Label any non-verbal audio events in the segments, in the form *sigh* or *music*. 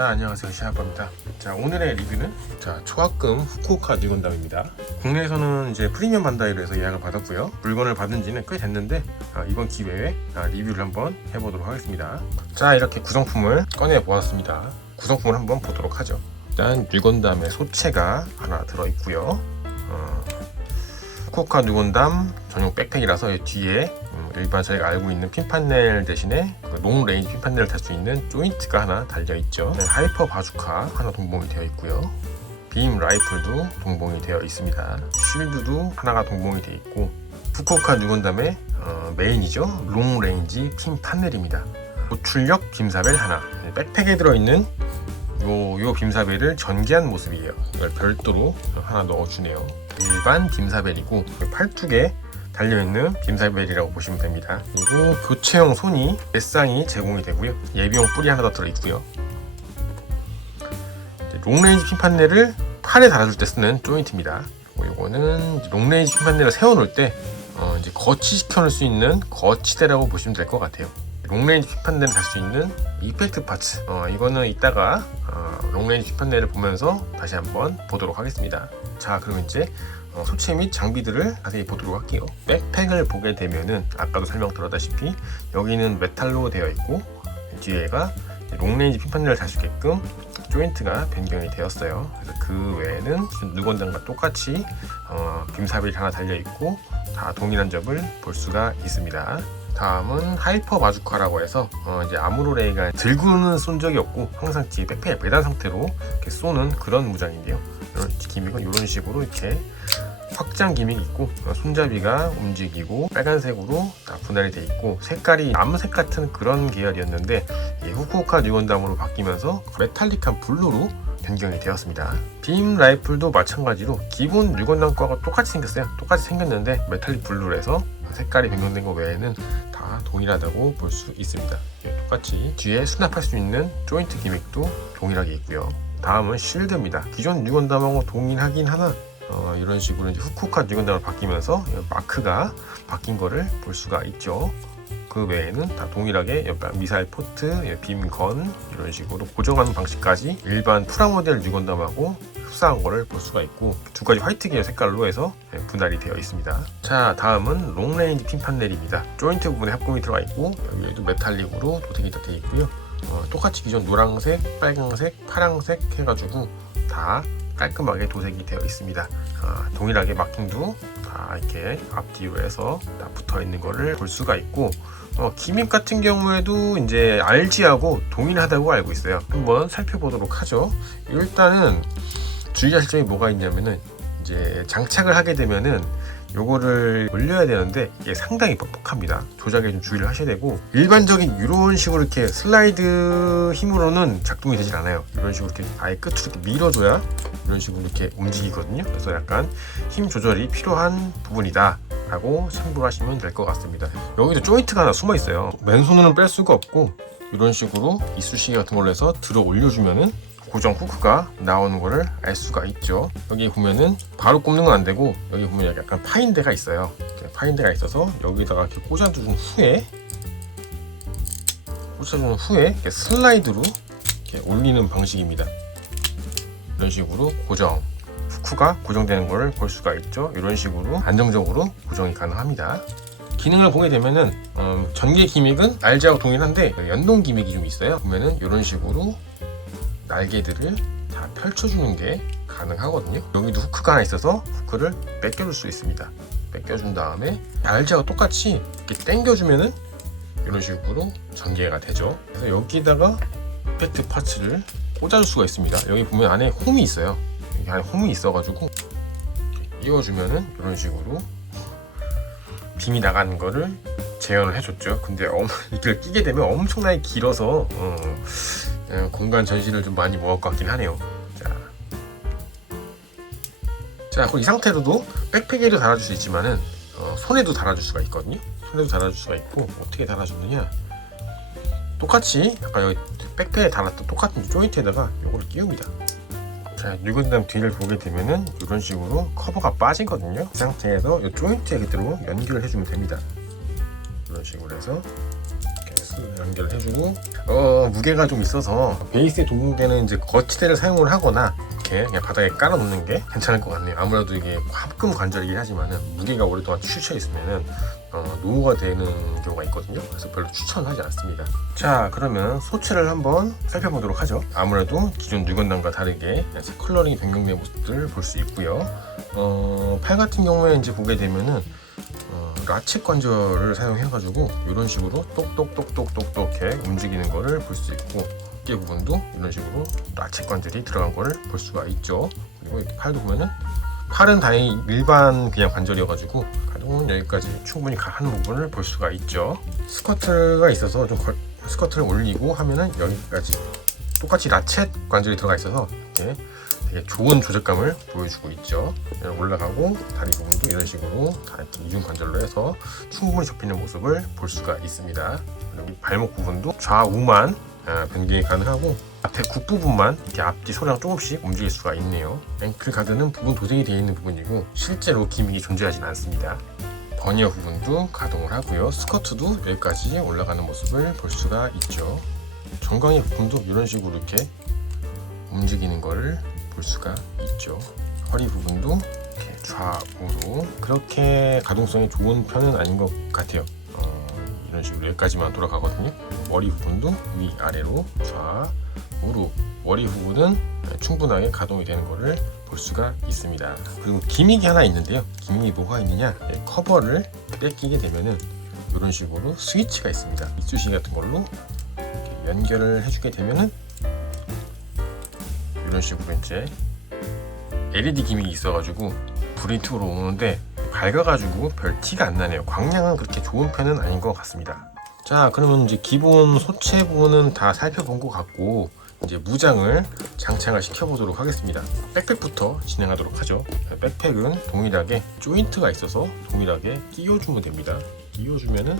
자 안녕하세요. 시아빠입니다. 자 오늘의 리뷰는 자 초합금 후쿠오카 뉴건담입니다. 국내에서는 이제 프리미엄 반다이로 해서 예약을 받았고요. 물건을 받은 지는 꽤 됐는데 아, 이번 기회에 아, 리뷰를 한번 해보도록 하겠습니다. 자 이렇게 구성품을 꺼내 보았습니다. 구성품을 한번 보도록 하죠. 일단 뉴건담의 소체가 하나 들어있고요. 어, 후쿠오카 뉴건담 전용 백팩이라서 이 뒤에 음, 일반 저희가 알고 있는 핀 판넬 대신에 그 롱레인지 핀 판넬을 달 수 있는 조인트가 하나 달려 있죠. 네, 하이퍼 바주카 하나 동봉이 되어 있고요. 빔 라이플도 동봉이 되어 있습니다. 쉴드도 하나가 동봉이 되어 있고 후쿠오카 뉴건담의 어, 메인이죠. 롱레인지 핀 판넬입니다. 고출력 빔사벨 하나. 네, 백팩에 들어있는 요, 요 빔사벨을 전개한 모습이에요. 이걸 별도로 하나 넣어주네요. 일반 빔사벨이고 팔뚝에 달려있는 빔사벨이라고 보시면 됩니다. 그리고 교체용 손이 S상이 제공이 되고요. 예비용 뿔이 하나 더 들어있고요. 롱레인지 핀 판넬을 팔에 달아줄 때 쓰는 조인트입니다. 이거는 롱레인지 핀 판넬을 세워놓을 때 어, 이제 거치시켜 놓을 수 있는 거치대라고 보시면 될 것 같아요. 롱레인지 핀 판넬을 달 수 있는 이펙트 파츠. 어, 이거는 이따가 어, 롱레인지 핀 판넬을 보면서 다시 한번 보도록 하겠습니다. 자, 그럼 이제 어, 소체 및 장비들을 자세히 보도록 할게요. 백팩을 보게 되면은 아까도 설명드렸다시피 여기는 메탈로 되어 있고 뒤에가 롱레인지 핀 판넬을 달 수 있게끔 조인트가 변경이 되었어요. 그래서 그 외에는 누건장과 똑같이 어, 빔사벨이 하나 달려 있고 다 동일한 점을 볼 수가 있습니다. 다음은 하이퍼 바주카라고 해서 어, 이제 아무로레이가 들고는 쏜 적이 없고 항상 뒤에 백팩에 매단 상태로 쏘는 그런 무장인데요. 기믹은 이런 식으로 이렇게 확장 기믹이 있고 어, 손잡이가 움직이고 빨간색으로 다 분할이 돼 있고 색깔이 암색 같은 그런 계열이었는데 이 후쿠오카 뉴건담으로 바뀌면서 메탈릭한 블루로 변경이 되었습니다. 빔 라이플도 마찬가지로 기본 뉴건담 거가 똑같이 생겼어요. 똑같이 생겼는데 메탈릭 블루로 해서 색깔이 변경된 것 외에는 다 동일하다고 볼 수 있습니다. 예, 똑같이 뒤에 수납할 수 있는 조인트 기믹도 동일하게 있고요. 다음은 실드입니다. 기존 뉴건담하고 동일하긴 하나 어, 이런 식으로 이제 후쿠오카 뉴건담으로 바뀌면서 마크가 바뀐 거를 볼 수가 있죠. 그 외에는 다 동일하게 미사일 포트, 예, 빔건 이런 식으로 고정하는 방식까지 일반 프라모델 뉴건담하고 흡사한 거를 볼 수가 있고 두 가지 화이트 계열 색깔로 해서 예, 분할이 되어 있습니다. 자 다음은 롱레인지 핀 판넬입니다. 조인트 부분에 합금이 들어가 있고 여기에도 메탈릭으로 도색이 되어 있고요. 어, 똑같이 기존 노란색, 빨간색, 파란색 해가지고 다 깔끔하게 도색이 되어 있습니다. 아, 동일하게 마킹도 다 이렇게 앞뒤로 해서 다 붙어 있는 거를 볼 수가 있고 어, 기믹 같은 경우에도 이제 RG하고 동일하다고 알고 있어요. 한번 살펴보도록 하죠. 일단은 주의하실 점이 뭐가 있냐면은 이제 장착을 하게 되면은 요거를 올려야 되는데 이게 상당히 뻑뻑합니다. 조작에 좀 주의를 하셔야 되고 일반적인 이런 식으로 이렇게 슬라이드 힘으로는 작동이 되질 않아요. 이런 식으로 이렇게 아예 끝으로 이렇게 밀어줘야 이런 식으로 이렇게 움직이거든요. 그래서 약간 힘 조절이 필요한 부분이다. 라고 참고하시면 될 것 같습니다. 여기도 조인트가 하나 숨어 있어요. 맨손으로는 뺄 수가 없고 이런 식으로 이쑤시개 같은 걸로 해서 들어 올려주면은 고정 후크가 나오는 거를 알 수가 있죠. 여기 보면은 바로 꼽는 건 안 되고 여기 보면 약간 파인 데가 있어요. 파인 데가 있어서 여기다가 이렇게 꽂아준 후에 꽂아준 후에 슬라이드로 이렇게 올리는 방식입니다. 이런 식으로 고정 후크가 고정되는 것을 볼 수가 있죠. 이런 식으로 안정적으로 고정이 가능합니다. 기능을 보게 되면은 어, 전개 기믹은 RG하고 동일한데 연동 기믹이 좀 있어요. 보면은 이런 식으로 날개들을 다 펼쳐주는 게 가능하거든요. 여기도 후크가 하나 있어서 후크를 뺏겨줄 수 있습니다. 뺏겨준 다음에 RG하고 똑같이 이렇게 당겨주면은 이런 식으로 전개가 되죠. 그래서 여기다가 이펙트 파츠를 꽂아줄 수가 있습니다. 여기 보면 안에 홈이 있어요. 여기 안에 홈이 있어가지고 이렇게 띄워주면은 이런 식으로 빔이 나가는 거를 재현을 해줬죠. 근데 엄, *laughs* 이걸 끼게 되면 엄청나게 길어서 어, 어, 공간 전시를 좀 많이 모을 것 같긴 하네요. 자, 자, 그리고 이 상태로도 백팩에도 달아줄 수 있지만은 어, 손에도 달아줄 수가 있거든요. 손에도 달아줄 수가 있고 어떻게 달아주느냐? 똑같이 아까 여기 백팩에 달았던 똑같은 조인트에다가 이걸 끼웁니다. 자, 뉴건담 뒤를 보게 되면은 이런 식으로 커버가 빠지거든요. 이 상태에서 이 조인트에 그대로 연결을 해주면 됩니다. 이런 식으로 해서 연결을 해주고 어, 무게가 좀 있어서 베이스의 동무게는 이제 거치대를 사용을 하거나 이렇게 그냥 바닥에 깔아놓는 게 괜찮을 것 같네요. 아무래도 이게 합금 관절이긴 하지만은 무게가 오랫동안 치우쳐 있으면은 어, 노후가 되는 경우가 있거든요. 그래서 별로 추천하지 않습니다. 자, 그러면 소체를 한번 살펴보도록 하죠. 아무래도 기존 뉴건담과 다르게 색 컬러링이 변경된 모습들을 볼수 있고요. 어, 팔 같은 경우에 이제 보게 되면은 어, 라쳇 관절을 사용해가지고 이런 식으로 똑똑똑똑똑똑 이렇게 움직이는 거를 볼 수 있고 어깨 부분도 이런 식으로 라쳇 관절이 들어간 거를 볼 수가 있죠. 그리고 이렇게 팔도 보면은 팔은 다행히 일반 그냥 관절이어가지고 가동은 여기까지 충분히 하는 부분을 볼 수가 있죠. 스커트가 있어서 좀 걸, 스커트를 올리고 하면은 여기까지 똑같이 라쳇 관절이 들어가 있어서 이렇게 좋은 조작감을 보여주고 있죠. 올라가고 다리 부분도 이런 식으로 다 이중 관절로 해서 충분히 접히는 모습을 볼 수가 있습니다. 그리고 발목 부분도 좌우만 아, 변경이 가능하고 앞에 굽 부분만 이렇게 앞뒤 소량 조금씩 움직일 수가 있네요. 앵클 가드는 부분 도색이 되어 있는 부분이고 실제로 기믹이 존재하진 않습니다. 버니어 부분도 가동을 하고요. 스커트도 여기까지 올라가는 모습을 볼 수가 있죠. 정강이 부분도 이런 식으로 이렇게 움직이는 것을 볼 수가 있죠. 허리 부분도 이렇게 좌우로 그렇게 가동성이 좋은 편은 아닌 것 같아요. 어, 이런 식으로 여기까지만 돌아가거든요. 머리 부분도 위 아래로 좌우로 머리 부분은 충분하게 가동이 되는 것을 볼 수가 있습니다. 그리고 기믹이 하나 있는데요. 기믹이 뭐가 있느냐? 예, 커버를 뺏기게 되면은 이런 식으로 스위치가 있습니다. 이쑤시개 같은 걸로 이렇게 연결을 해주게 되면은 이런 식으로 이제 LED 기믹이 있어가지고 불이 들어오는데 밝아가지고 별 티가 안 나네요. 광량은 그렇게 좋은 편은 아닌 것 같습니다. 자, 그러면 이제 기본 소체 부분은 다 살펴본 것 같고 이제 무장을 장착을 시켜보도록 하겠습니다. 백팩부터 진행하도록 하죠. 백팩은 동일하게 조인트가 있어서 동일하게 끼워주면 됩니다. 끼워주면은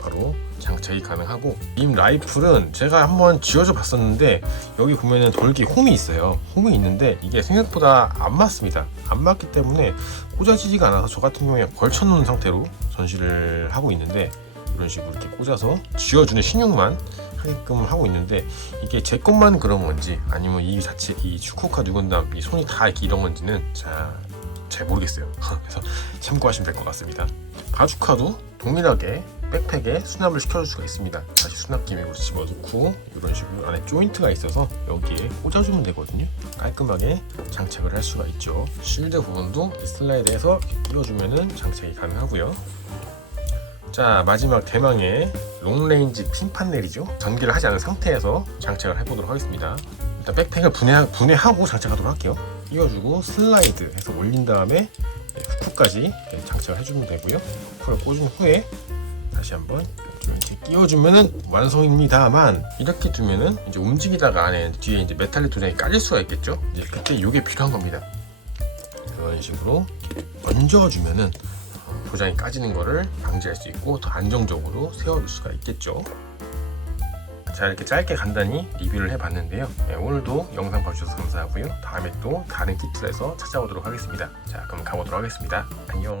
바로 장착이 가능하고. 임 라이플은 제가 한번 지어줘 봤었는데 여기 보면은 돌기 홈이 있어요. 홈이 있는데 이게 생각보다 안 맞습니다. 안 맞기 때문에 꽂아지지가 않아서 저 같은 경우에 걸쳐 놓은 상태로 전시를 하고 있는데 이런 식으로 이렇게 꽂아서 지어주는 신용만 하게끔 하고 있는데 이게 제 것만 그런 건지 아니면 이 자체 이 슈쿠카 누건담 이 손이 다 이렇게 이런 건지는 자, 잘 모르겠어요. *laughs* 그래서 참고하시면 될 것 같습니다. 바주카도 동일하게 백팩에 수납을 시켜줄 수가 있습니다. 다시 수납 기믹으로 집어넣고 이런 식으로 안에 조인트가 있어서 여기에 꽂아주면 되거든요. 깔끔하게 장착을 할 수가 있죠. 실드 부분도 이 슬라이드에서 끼워주면 장착이 가능하고요. 자 마지막 대망의 롱레인지 핀 판넬이죠. 전기를 하지 않은 상태에서 장착을 해보도록 하겠습니다. 일단 백팩을 분해, 분해하고 장착하도록 할게요. 끼워주고 슬라이드 해서 올린 다음에 후크까지 장착을 해주면 되고요. 후크를 꽂은 후에 다시 한번 이렇게 끼워주면은 완성입니다만 이렇게 두면은 이제 움직이다가 안에 뒤에 이제 메탈릭 도장이 깔릴 수가 있겠죠? 이제 그때 이게 필요한 겁니다. 이런 식으로 얹어주면은 도장이 까지는 것을 방지할 수 있고 더 안정적으로 세워줄 수가 있겠죠 자 이렇게 짧게 간단히 리뷰를 해봤는데요. 네, 오늘도 영상 봐주셔서 감사하고요. 다음에 또 다른 키트에서 찾아오도록 하겠습니다. 자 그럼 가보도록 하겠습니다. 안녕